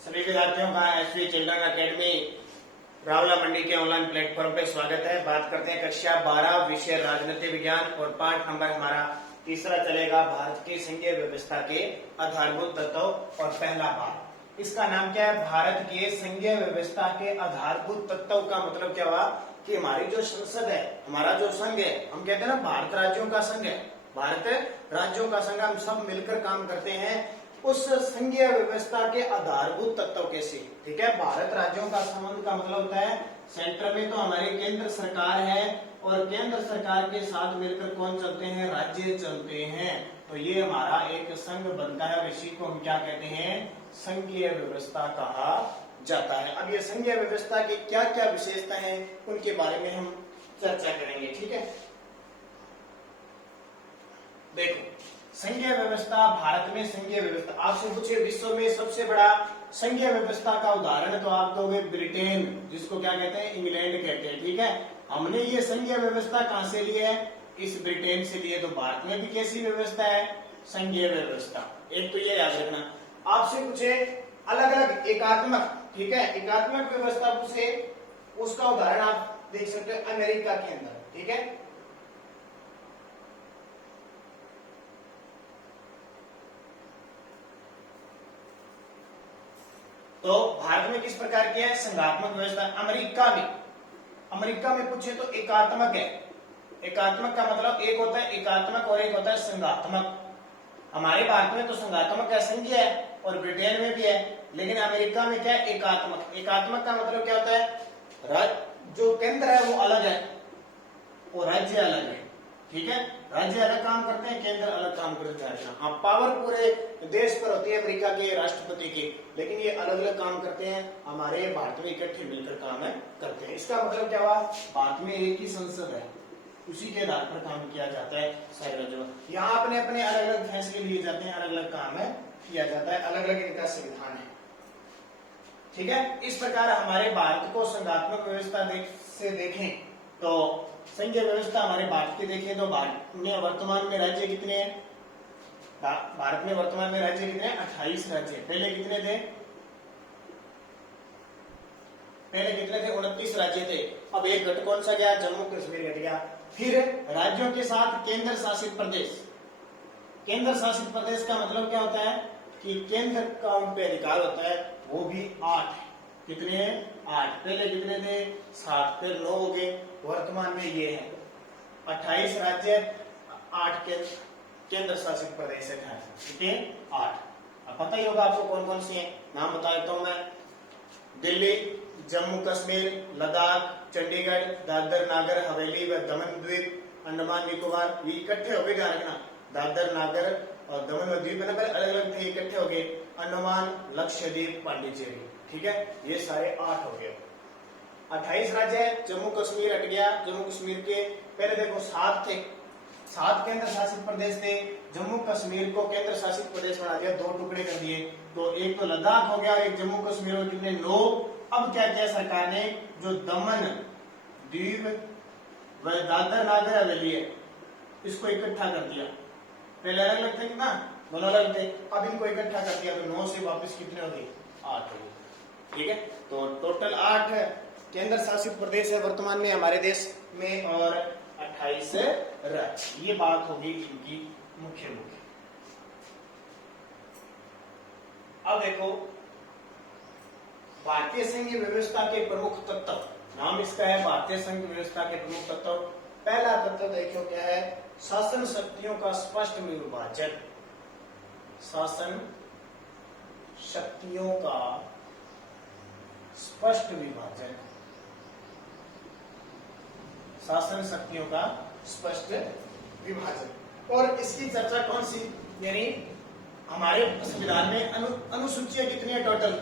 सभी विद्यार्थियों का एसवी चिल्ड्रन अकेडमी रावला मंडी के ऑनलाइन प्लेटफॉर्म पे स्वागत है। बात करते हैं कक्षा 12 विषय राजनीति विज्ञान और पाठ नंबर हमारा तीसरा चलेगा भारत की संघीय व्यवस्था के आधारभूत तत्व और पहला भाग। इसका नाम क्या है? भारत की संघीय व्यवस्था के आधारभूत तत्व का मतलब क्या हुआ कि हमारी जो संसद है, हमारा जो संघ है, हम कहते हैं ना भारत राज्यों का संघ है, भारत राज्यों का संघ, हम सब मिलकर काम करते हैं उस संघीय व्यवस्था के आधारभूत तत्व कैसे। ठीक है, भारत राज्यों का संबंध का मतलब होता है सेंटर में तो हमारी केंद्र सरकार है और केंद्र सरकार के साथ मिलकर कौन चलते हैं? राज्य चलते हैं। तो ये हमारा एक संघ बनता है, इसी को हम क्या कहते हैं? संघीय व्यवस्था कहा जाता है। अब ये संघीय व्यवस्था की क्या क्या विशेषता है उनके बारे में हम चर्चा करेंगे। ठीक है, देखो संघीय व्यवस्था, भारत में संघीय व्यवस्था, आपसे पूछे विश्व में सबसे बड़ा संघीय व्यवस्था का उदाहरण तो आप दोगे ब्रिटेन, जिसको क्या कहते हैं? इंग्लैंड कहते हैं। ठीक है, हमने ये संघीय व्यवस्था कहां से ली है? इस ब्रिटेन से लिए। तो भारत में भी कैसी व्यवस्था है? संघीय व्यवस्था। एक तो ये याद रखना। आपसे पूछे अलग अलग एकात्मक, ठीक है, एकात्मक व्यवस्था पूछे, उसका उदाहरण आप देख सकते हो अमेरिका के अंदर। ठीक है, तो भारत में किस प्रकार की है? संघात्मक व्यवस्था। अमेरिका में पूछे तो एकात्मक है। एकात्मक का मतलब एक होता है एकात्मक और एक होता है संघात्मक। हमारे भारत में तो संघात्मक है, संघीय है, और ब्रिटेन में भी है, लेकिन अमेरिका में क्या है? एकात्मक। एकात्मक का मतलब क्या होता है? जो केंद्र है वो अलग है और राज्य अलग है। ठीक है, राज्य अलग काम करते हैं, केंद्र अलग काम करते हैं। हाँ, पावर पूरे देश पर होती है अमेरिका के राष्ट्रपति की, लेकिन ये अलग अलग काम करते हैं। हमारे भारत में इकट्ठे मिलकर काम करते हैं। इसका मतलब क्या हुआ? भारत में एक ही संसद है, उसी के आधार पर काम किया जाता है सारे राज्यों में। यहाँ अपने अपने अलग अलग फैसले लिए जाते हैं, अलग अलग काम किया जाता है, अलग अलग इनका संविधान है। ठीक है, इस प्रकार हमारे भारत को संघात्मक व्यवस्था से देखें तो संघीय व्यवस्था हमारे भारत की देखें तो भारत में वर्तमान में राज्य कितने हैं? भारत में वर्तमान में राज्य कितने हैं? 28 राज्य। पहले कितने थे? पहले कितने थे? 29 राज्य थे। अब एक घट कौन सा गया? जम्मू कश्मीर घट गया। फिर राज्यों के साथ केंद्र शासित प्रदेश। केंद्र शासित प्रदेश का मतलब क्या होता है कि केंद्र का उन पे अधिकार होता है, वो भी 8। कितने हैं? 8। पहले कितने थे? 7, फिर 9 हो गए, वर्तमान में ये है 28 राज्य, 8 केंद्र शासित प्रदेश है। कितने? 8। अब पता ही होगा आपको कौन कौन से हैं, नाम बता देता हूं मैं। दिल्ली, जम्मू कश्मीर, लद्दाख, चंडीगढ़, दादर नागर हवेली व दमन द्वीप, अंडमान निकोबार, ये इकट्ठे हो गए। ध्यान रखना, दादर नागर और दमन व द्वीप अलग अलग थे, इकट्ठे हो गए अंडमान, लक्षद्वीप, पांडिचेरी। ठीक है, ये सारे 8 हो गए। 28 राज्य है। जम्मू कश्मीर हट गया, जम्मू कश्मीर के पहले देखो 7 थे, 7 केंद्र शासित प्रदेश थे। जम्मू कश्मीर को केंद्र शासित प्रदेश बना दिया, 2 टुकड़े कर दिए, तो एक तो लद्दाख हो गया और एक जम्मू कश्मीर में। कितने? 9। अब क्या किया सरकार ने? जो दमन द्वीप व दादर नागर हवेली है, इसको इकट्ठा कर दिया। पहले अलग अलग थे ना, दोनों अलग थे, अब इनको इकट्ठा कर दिया, तो 9 से वापस कितने हो गए? 8 हो गए। ठीक है, तो टोटल 8 केंद्र शासित प्रदेश है वर्तमान में हमारे देश में और 28 राज्य। ये बात होगी इनकी मुख्य। अब देखो भारतीय संघीय व्यवस्था के प्रमुख तत्व, नाम इसका है भारतीय संघ व्यवस्था के प्रमुख तत्व। पहला तत्व देखो क्या है? शासन शक्तियों का स्पष्ट विभाजन। शासन शक्तियों का स्पष्ट विभाजन। शासन शक्तियों का स्पष्ट विभाजन। और इसकी चर्चा कौन सी, यानी हमारे संविधान में अनुसूचियां कितनी है टोटल?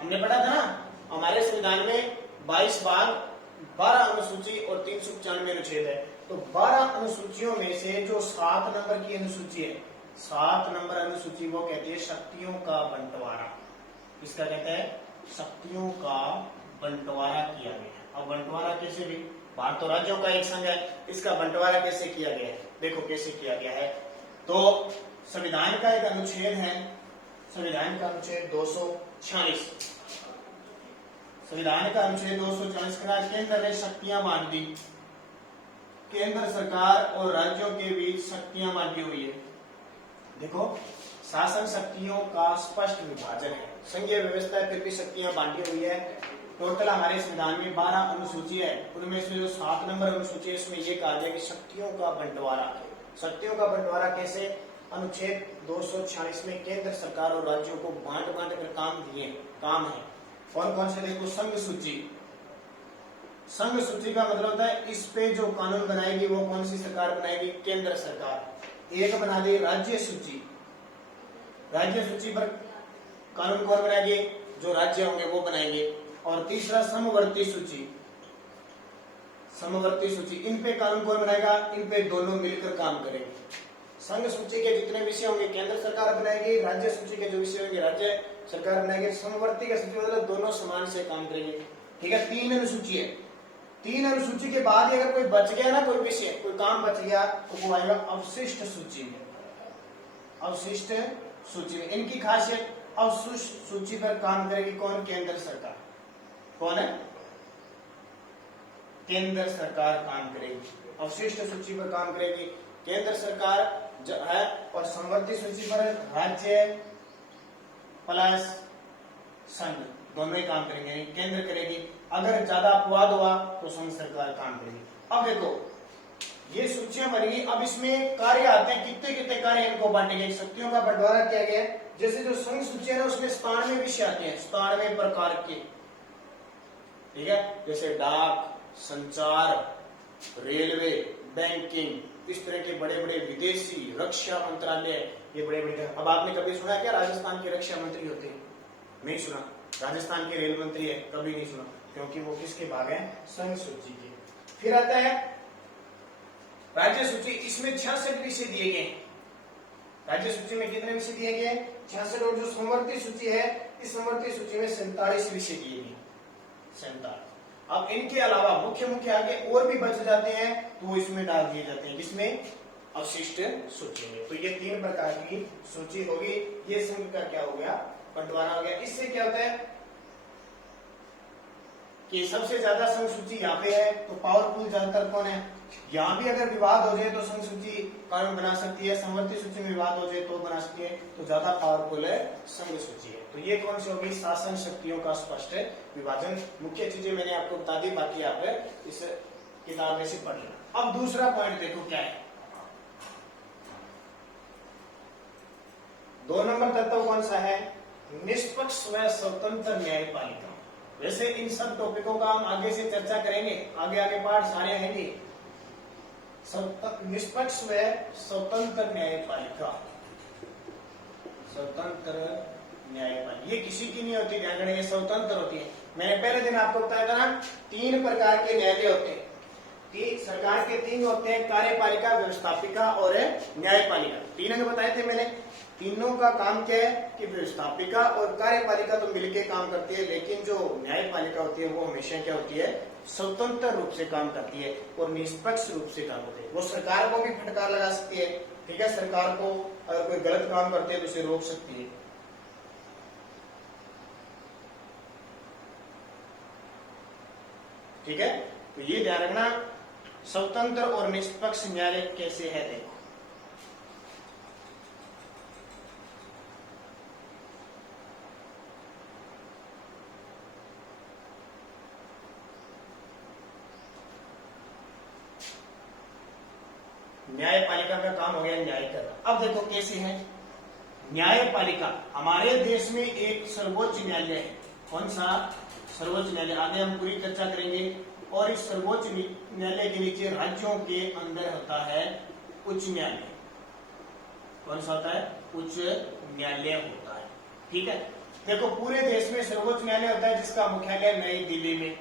हमने पढ़ा था ना, हमारे संविधान में 22 भाग, 12 अनुसूची और 395 अनुच्छेद है। तो 12 अनुसूचियों में से जो 7 नंबर की अनुसूची है, 7 नंबर अनुसूची वो कहती है शक्तियों का बंटवारा। इसका कहते हैं शक्तियों का बंटवारा किया गया। अब बंटवारा कैसे भी? भारत तो राज्यों का एक संघ है, इसका बंटवारा कैसे किया गया है? देखो कैसे किया गया है। तो संविधान का एक अनुच्छेद है संविधान का अनुच्छेद 246, संविधान का अनुच्छेद 240 का केंद्र ने शक्तियां बांट दी, केंद्र सरकार और राज्यों के बीच शक्तियां बांटी हुई है। देखो शासन शक्तियों का स्पष्ट विभाजन है, संघीय व्यवस्था है फिर भी शक्तियां बांटी हुई है। टोटल हमारे संविधान में 12 अनुसूची है, उनमें से जो 7 नंबर अनुसूची है इसमें यह कहा गया कि शक्तियों का बंटवारा है। शक्तियों का बंटवारा कैसे? अनुच्छेद 246 में केंद्र सरकार और राज्यों को बांट बांट कर काम है। कौन कौन से? देखो संघ सूची, संघ सूची का मतलब होता है इस पे जो कानून बनाएगी वो कौन सी सरकार बनाएगी? केंद्र सरकार। एक बना दी राज्य सूची, राज्य सूची पर कानून कौन बनाएंगे? जो राज्य होंगे वो बनाएंगे। और तीसरा समवर्ती सूची, समवर्ती सूची, इन पे कानून कौन बनाएगा? इन पे दोनों मिलकर काम करेंगे। संघ सूची के जितने विषय होंगे केंद्र सरकार बनाएगी, राज्य सूची के जो विषय होंगे राज्य सरकार बनाएगी। समवर्ती का सूची मतलब दोनों समान से काम करेंगे। ठीक है, 3 अनुसूची है। 3 अनुसूची के बाद अगर कोई बच गया ना, कोई विषय कोई काम बच गया तो वो आएगा अवशिष्ट सूची में। अवशिष्ट सूची में इनकी खासियत, अवशिष्ट सूची पर काम करेगी कौन? केंद्र सरकार। कौन है? केंद्र सरकार काम करेगी। अवशिष्ट सूची पर काम करेगी केंद्र सरकार है, और समवर्ती सूची पर राज्य प्लस संघ दोनों ही काम करेंगे, केंद्र करेगी। अगर ज्यादा अपवाद हुआ तो संघ सरकार काम करेगी। अब देखो ये सूचियां बनेगी, अब इसमें कार्य आते हैं, कितने कितने कार्य इनको बांटे गए, शक्तियों का बंटवारा किया गया। जैसे जो संघ सूची है ना उसमें 97 विषय आते हैं, 97 प्रकार के। ठीक है, जैसे डाक, संचार, रेलवे, बैंकिंग, इस तरह के बड़े बड़े विदेशी, रक्षा मंत्रालय, ये बड़े बड़े। अब आपने कभी सुना क्या राजस्थान के रक्षा मंत्री होते हैं? नहीं सुना। राजस्थान के रेल मंत्री है, कभी नहीं सुना, क्योंकि वो किसके भाग हैं? संघ सूची के। फिर आता है राज्य सूची, इसमें 66 विषय दिए गए। राज्य सूची में कितने विषय दिए गए? 66। और जो समवर्ती सूची है, इस समवर्ती सूची में 47 विषय दिए गए, 47। अब इनके अलावा मुख्य आगे और भी बच जाते हैं तो वो इसमें डाल दिए जाते हैं, जिसमें अवशिष्ट सूची में। तो ये 3 प्रकार की सूची होगी। ये संघ का क्या हो गया? बंटवारा हो गया। इससे क्या होता है कि सबसे ज्यादा संघ सूची यहाँ पे है तो पावरफुल ज्यादातर कौन है? यहाँ भी अगर विवाद हो जाए तो संघ सूची कानून बना सकती है, समवर्ती सूची में विवाद हो जाए तो बना सकती है, तो ज्यादा पावरफुल है संघ सूची है। तो ये कौन सी होगी? शासन शक्तियों का स्पष्ट विभाजन। मुख्य चीजें मैंने आपको बता दी, बाकी आप इस किताब में से पढ़ लेना। अब दूसरा पॉइंट देखो क्या है। 2 नंबर तत्व कौन सा है? निष्पक्ष व स्वतंत्र न्यायपालिका। वैसे इन सब टॉपिकों का हम आगे से चर्चा करेंगे, आगे पाठ सारे आएंगे। निष्पक्ष व स्वतंत्र न्यायपालिका, स्वतंत्र न्यायपालिका ये किसी की नहीं होती, ध्यान रखिए, स्वतंत्र होती है। मैंने पहले दिन आपको बताया था ना, 3 प्रकार के न्यायालय होते हैं। सरकार के 3 होते हैं, कार्यपालिका, व्यवस्थापिका और न्यायपालिका। 3 अंग बताए थे मैंने। तीनों का काम क्या है कि व्यवस्थापिका और कार्यपालिका तो मिलकर काम करती है, लेकिन जो न्यायपालिका होती है वो हमेशा क्या होती है? स्वतंत्र रूप से काम करती है और निष्पक्ष रूप से काम करती है। वो सरकार को भी फटकार लगा सकती है। ठीक है, सरकार को अगर कोई गलत काम करते है तो उसे रोक सकती है। ठीक है, तो ये ध्यान रखना, स्वतंत्र और निष्पक्ष न्यायालय कैसे है। देखो न्यायपालिका का काम हो गया न्याय करना। अब देखो कैसे है न्यायपालिका। हमारे देश में एक सर्वोच्च न्यायालय है। कौन सा? सर्वोच्च न्यायालय। आगे हम पूरी चर्चा करेंगे। और इस सर्वोच्च न्यायालय के नीचे राज्यों के अंदर होता है उच्च न्यायालय। कौन सा होता है? उच्च न्यायालय होता है। ठीक है, देखो पूरे देश में सर्वोच्च न्यायालय होता है जिसका मुख्यालय नई दिल्ली में।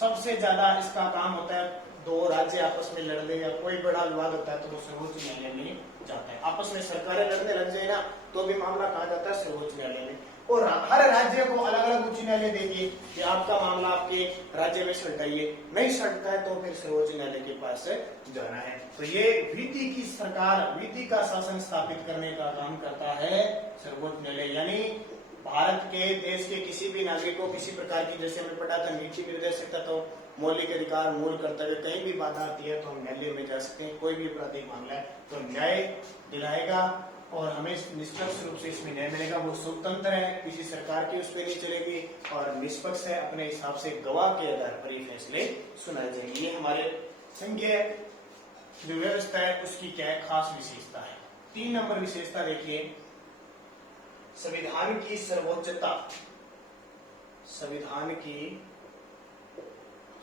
सबसे ज्यादा इसका काम होता है दो राज्य आपस में लड़ दे या कोई बड़ा विवाद होता है तो वो सर्वोच्च न्यायालय में जाता है। आपस में सरकारें लड़ने लग जाए ना तो भी मामला कहा जाता है सर्वोच्च न्यायालय में। और हर राज्य को अलग अलग उच्च न्यायालय देगी कि आपका मामला आपके राज्य में सलटाइए, नहीं सलटता है तो फिर सर्वोच्च न्यायालय के पास जाना है। तो ये विधि की सरकार, विधि का शासन स्थापित करने का काम करता है सर्वोच्च न्यायालय। यानी भारत के देश के किसी भी नागरिक को किसी प्रकार की, जैसे हमने पढ़ा था नीति निर्देशिका, तो मौलिक अधिकार, मूल कर्तव्य, कहीं भी बाधा आती है तो हम न्यायालय में जा सकते हैं। कोई भी आपराधिक मामला है तो न्याय दिलाएगा और हमें निष्पक्ष रूप से इसमें न्याय मिलेगा। वो स्वतंत्र है, किसी सरकार की उस पर नहीं चलेगी और निष्पक्ष है, अपने हिसाब से गवाह के आधार पर ही फैसले सुनाए जाएंगे। ये हमारे संघीय जो व्यवस्था है उसकी क्या खास विशेषता है। 3 नंबर विशेषता देखिए, संविधान की सर्वोच्चता। संविधान की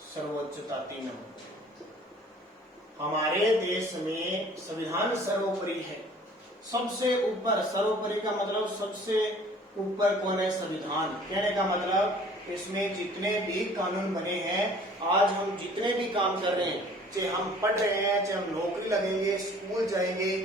सर्वोच्चता 3 नंबर। हमारे देश में संविधान सर्वोपरि है, सबसे ऊपर। सर्वोपरि का मतलब सबसे ऊपर कौन है? संविधान। कहने का मतलब इसमें जितने भी कानून बने हैं, आज हम जितने भी काम कर रहे हैं, चाहे हम पढ़ रहे हैं, चाहे हम नौकरी लगेंगे, स्कूल जाएंगे,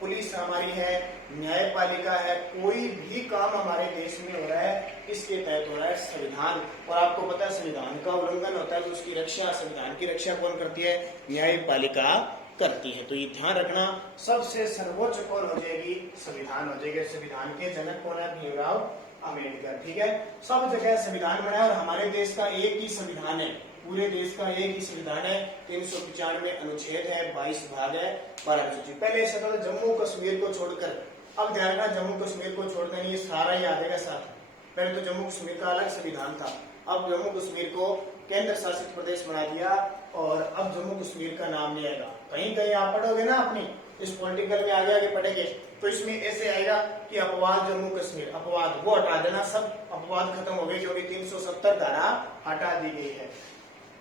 पुलिस हमारी है, न्यायपालिका है, कोई भी काम हमारे देश में हो रहा है इसके तहत हो रहा है संविधान। और आपको पता है संविधान का उल्लंघन होता है तो उसकी रक्षा, संविधान की रक्षा कौन करती है? न्यायपालिका करती है। तो ये ध्यान रखना, सबसे सर्वोच्च कौन हो जाएगी? संविधान हो जाएगी। संविधान के जनक कौन है? भीमराव अम्बेडकर। ठीक है, सब जगह संविधान बना है और हमारे देश का एक ही संविधान है, पूरे देश का एक ही संविधान है। 395 अनुच्छेद है, 22 भाग है, 12 अनुसूची। पहले ऐसा था जम्मू कश्मीर को छोड़कर, अब ध्यान रखना जम्मू कश्मीर को छोड़ना नहीं, ये सारा ही आ जाएगा साथ। पहले तो जम्मू कश्मीर का अलग संविधान था, अब जम्मू कश्मीर को केंद्र शासित प्रदेश बना दिया और अब जम्मू कश्मीर का नाम नहीं आएगा। कहीं कहीं आप पढ़ोगे ना अपनी इस पॉलिटिकल में आगे आगे पढ़ेंगे तो इसमें ऐसे आएगा कि अपवाद जम्मू कश्मीर, अपवाद वो हटा देना, सब अपवाद खत्म हो गए क्योंकि 370 धारा हटा दी गई है।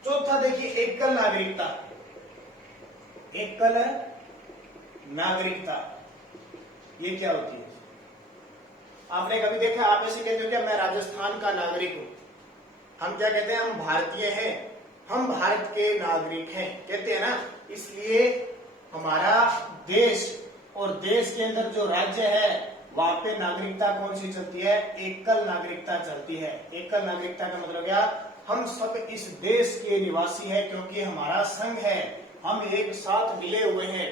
चौथा देखिए, एकल नागरिकता। एकल नागरिकता ये क्या होती है? आपने कभी देखा? आप ऐसे कहते हो क्या मैं राजस्थान का नागरिक हूं? हम क्या कहते हैं? हम भारतीय हैं, हम भारत के नागरिक हैं, कहते हैं ना। इसलिए हमारा देश और देश के अंदर जो राज्य है वहां पे नागरिकता कौन सी चलती है? एकल नागरिकता चलती है। एकल नागरिकता का मतलब क्या? हम सब इस देश के निवासी हैं क्योंकि हमारा संघ है, हम एक साथ मिले हुए हैं,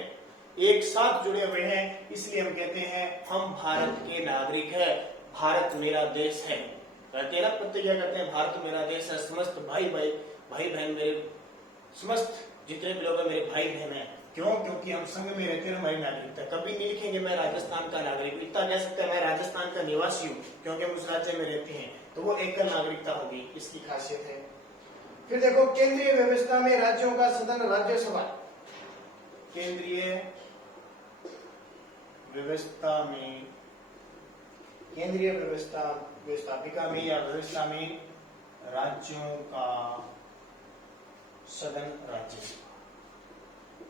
एक साथ जुड़े हुए हैं, इसलिए हम कहते हैं हम भारत के नागरिक हैं, भारत मेरा देश है। कहते हैं ना, प्रतिज्ञा करते हैं भारत मेरा देश है, समस्त भाई बहन मेरे, समस्त जितने भी लोग हैं मेरे भाई बहन हैं। क्यों? क्योंकि हम संघ में रहते हैं, हमारी नागरिकता। कभी नहीं लिखेंगे मैं राजस्थान का नागरिक, इतना कह सकते हैं मैं राजस्थान का निवासी हूँ क्योंकि हम उस राज्य में रहते हैं, तो वो एकल नागरिकता होगी, इसकी खासियत है। फिर देखो, केंद्रीय व्यवस्था में राज्यों का सदन राज्यसभा। केंद्रीय व्यवस्था में, केंद्रीय व्यवस्थापिका में या व्यवस्था में राज्यों का सदन राज्यसभा।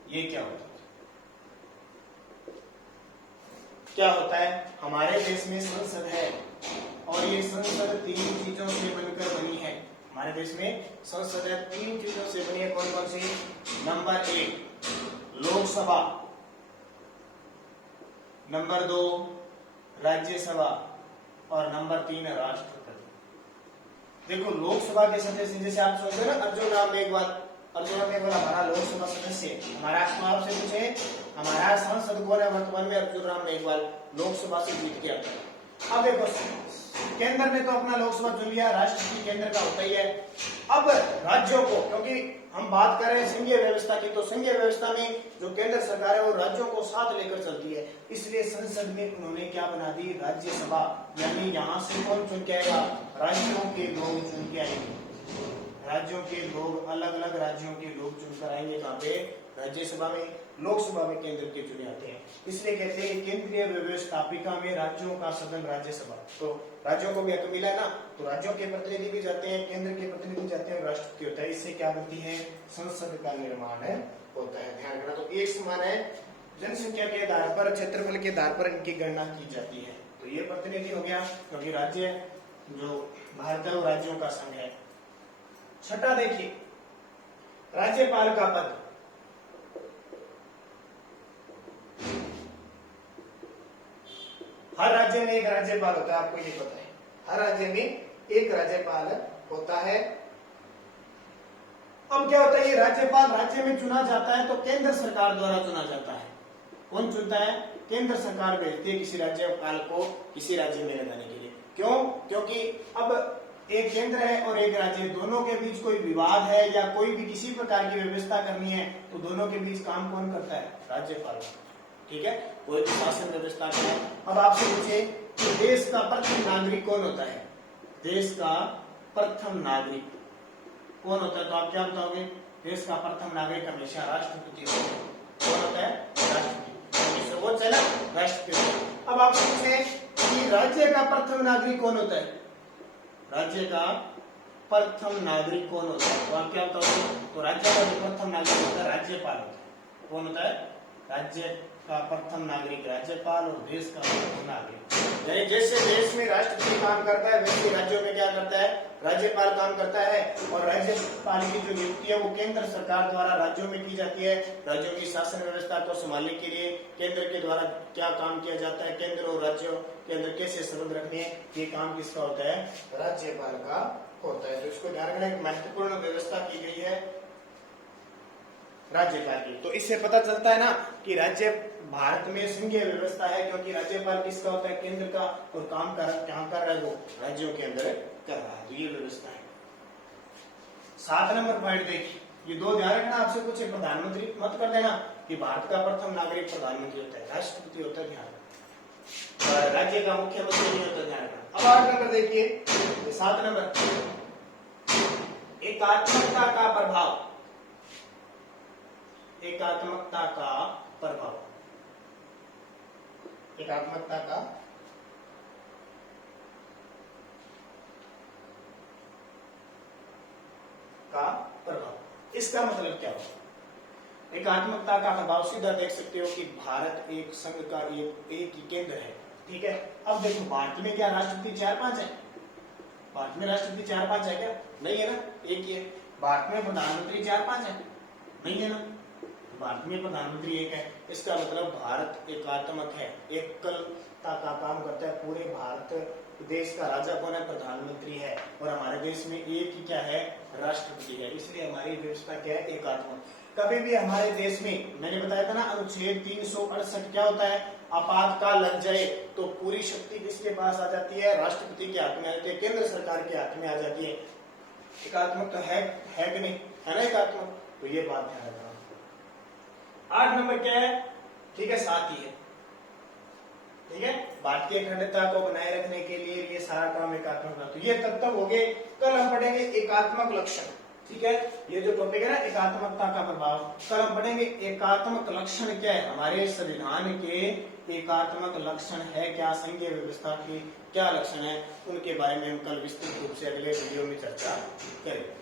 ये क्या होता है? क्या होता है? हमारे देश में संसद है और ये संसद 3 चीजों से बनकर बनी है। हमारे देश में संसद है, 3 चीजों से बनी है। कौन कौन सी? नंबर 1 लोकसभा, नंबर 2 राज्यसभा और नंबर 3 राष्ट्रपति। देखो, लोकसभा के सदस्य जैसे आप सोचते हैं ना अर्जुन राम मेघवाल, अर्जुन राम मेघवाल हमारा लोकसभा सदस्य। हमारा आपसे पूछे हमारा सांसद कौन है वर्तमान में? अर्जुन राम मेघवाल लोकसभा से जीत के आता है। अब देखो, केंद्र ने तो अपना लोकसभा चुन लिया, राष्ट्रपति केंद्र का होता ही है। अब राज्यों को, क्योंकि हम बात कर रहे हैं संघीय व्यवस्था की, तो संघीय व्यवस्था में जो केंद्र सरकार है वो राज्यों को साथ लेकर चलती है, इसलिए संसद में उन्होंने क्या बना दी? राज्यसभा। यानी यहाँ से कौन चुन के आएगा? राज्यों के लोग चुन के आएंगे, राज्यों के लोग, अलग अलग राज्यों के लोग चुनकर आएंगे। कहाँ पे? राज्यसभा में। लोकसभा में केंद्र के चुने आते हैं, इसलिए कहते हैं केंद्रीय व्यवस्थापिका में राज्यों का सदन राज्यसभा। तो राज्यों को भी हक मिला ना, तो राज्यों के प्रतिनिधि भी जाते हैं, केंद्र के प्रतिनिधि जाते हैं, राष्ट्रपति होता है। इससे क्या बनती है? संसद का निर्माण होता है। ध्यान रखना, तो एक समान है, जनसंख्या के आधार पर, क्षेत्रफल के आधार पर इनकी गणना की जाती है। तो ये प्रतिनिधि हो गया, क्योंकि राज्य जो भारत है वो राज्यों का संघ है। छठा देखिए, राज्यपाल का पद हर राज्य में एक राज्यपाल होता है, आपको ये पता है, हर राज्य में एक राज्यपाल होता है। अब क्या होता है, ये राज्यपाल राज्य में चुना जाता है तो केंद्र सरकार द्वारा चुना जाता है। कौन चुनता है? केंद्र सरकार भेजती है किसी राज्यपाल को किसी राज्य में लगाने के लिए। क्यों? क्योंकि अब एक केंद्र है और एक राज्य, दोनों के बीच कोई विवाद है या कोई भी किसी प्रकार की व्यवस्था करनी है तो दोनों के बीच काम कौन करता है? राज्यपाल। ठीक है, कोई भी शासन व्यवस्था का। अब आपसे पूछे कि देश का प्रथम नागरिक कौन होता है? देश का प्रथम नागरिक कौन होता है? तो आप क्या बताओगे? देश का प्रथम नागरिक हमेशा राष्ट्रपति होता है। कौन होता है? राष्ट्रपति। सर्वोच्च है ना, राष्ट्रपति। अब आपसे पूछे कि राज्य का प्रथम नागरिक कौन होता है? राज्य का प्रथम नागरिक कौन होता है? तो आप क्या बताओगे? तो राज्य का जो प्रथम नागरिक होता है राज्यपाल होता है। कौन होता है? राज्य का प्रथम नागरिक राज्यपाल और देश का प्रथम नागरिक। जैसे देश में राष्ट्रपति काम करता है वैसे राज्यों में क्या करता है? राज्यपाल काम करता है। और राज्यपाल की जो नियुक्ति है वो केंद्र सरकार द्वारा राज्यों में की जाती है। राज्यों की शासन व्यवस्था को संभालने के लिए केंद्र के द्वारा क्या काम किया जाता है, केंद्र और राज्यों के अंदर कैसे संबंध रखने, ये काम किसका होता है? राज्यपाल का होता है। तो इसको ध्यान रखना, एक महत्वपूर्ण व्यवस्था की गई है राज्यपाल की। तो इससे पता चलता है ना कि राज्य भारत में संघीय व्यवस्था है, क्योंकि राज्यपाल किसका होता है? केंद्र का। और काम कर रहा है वो राज्यों के अंदर कर रहा है। तो ये व्यवस्था है। 7 नंबर पॉइंट देखिए, ये दो ध्यान रखना, आपसे कुछ प्रधानमंत्री मत कर देना कि भारत का प्रथम नागरिक प्रधानमंत्री होता है, राष्ट्रपति होता है, ध्यान रखना। और राज्य का मुख्यमंत्री नहीं होता, ध्यान रखना। अब 8 नंबर देखिए, 7 नंबर, एकात्मकता का प्रभाव। एकात्मकता का प्रभाव, एकात्मकता का प्रभाव। इसका मतलब क्या होगा? एकात्मकता का प्रभाव सीधा देख सकते हो कि भारत एक संघ का एक ही केंद्र है। ठीक है, अब देखो भारत में क्या राष्ट्रपति 4-5 है? भारत में राष्ट्रपति 4-5 है क्या? नहीं है ना, एक ही है। भारत में प्रधानमंत्री 4-5 है? नहीं है ना, भारत में प्रधानमंत्री एक है। इसका मतलब भारत एकात्मक है, एकलता का काम करता है। पूरे भारत देश का राजा कौन है? प्रधानमंत्री है। और हमारे देश में एक ही क्या है? राष्ट्रपति है। इसलिए हमारी व्यवस्था क्या है? एकात्मक। कभी भी हमारे देश में, मैंने बताया था ना, अनुच्छेद 368 क्या होता है? आपातकाल लग जाए तो पूरी शक्ति किसके पास आ जाती है? राष्ट्रपति के हाथ में आ जाती है, केंद्र सरकार के हाथ में आ जाती है। एकात्मक तो है कि नहीं, है ना एकात्मक? तो ये बात ध्यान रखना। 8 नंबर क्या है? ठीक है, 7 ही है। ठीक है, भारतीय अखंडता को बनाए रखने के लिए ये सारा काम एकात्मक। तो ये तब तक हो गए। कल हम पढ़ेंगे एकात्मक लक्षण। ठीक है, ये जो टॉपिक है ना एकात्मकता का प्रभाव, कल हम पढ़ेंगे एकात्मक लक्षण क्या है, हमारे संविधान के एकात्मक लक्षण है क्या, संघीय व्यवस्था के क्या लक्षण है, उनके बारे में हम कल विस्तृत रूप से अगले वीडियो में चर्चा करेंगे।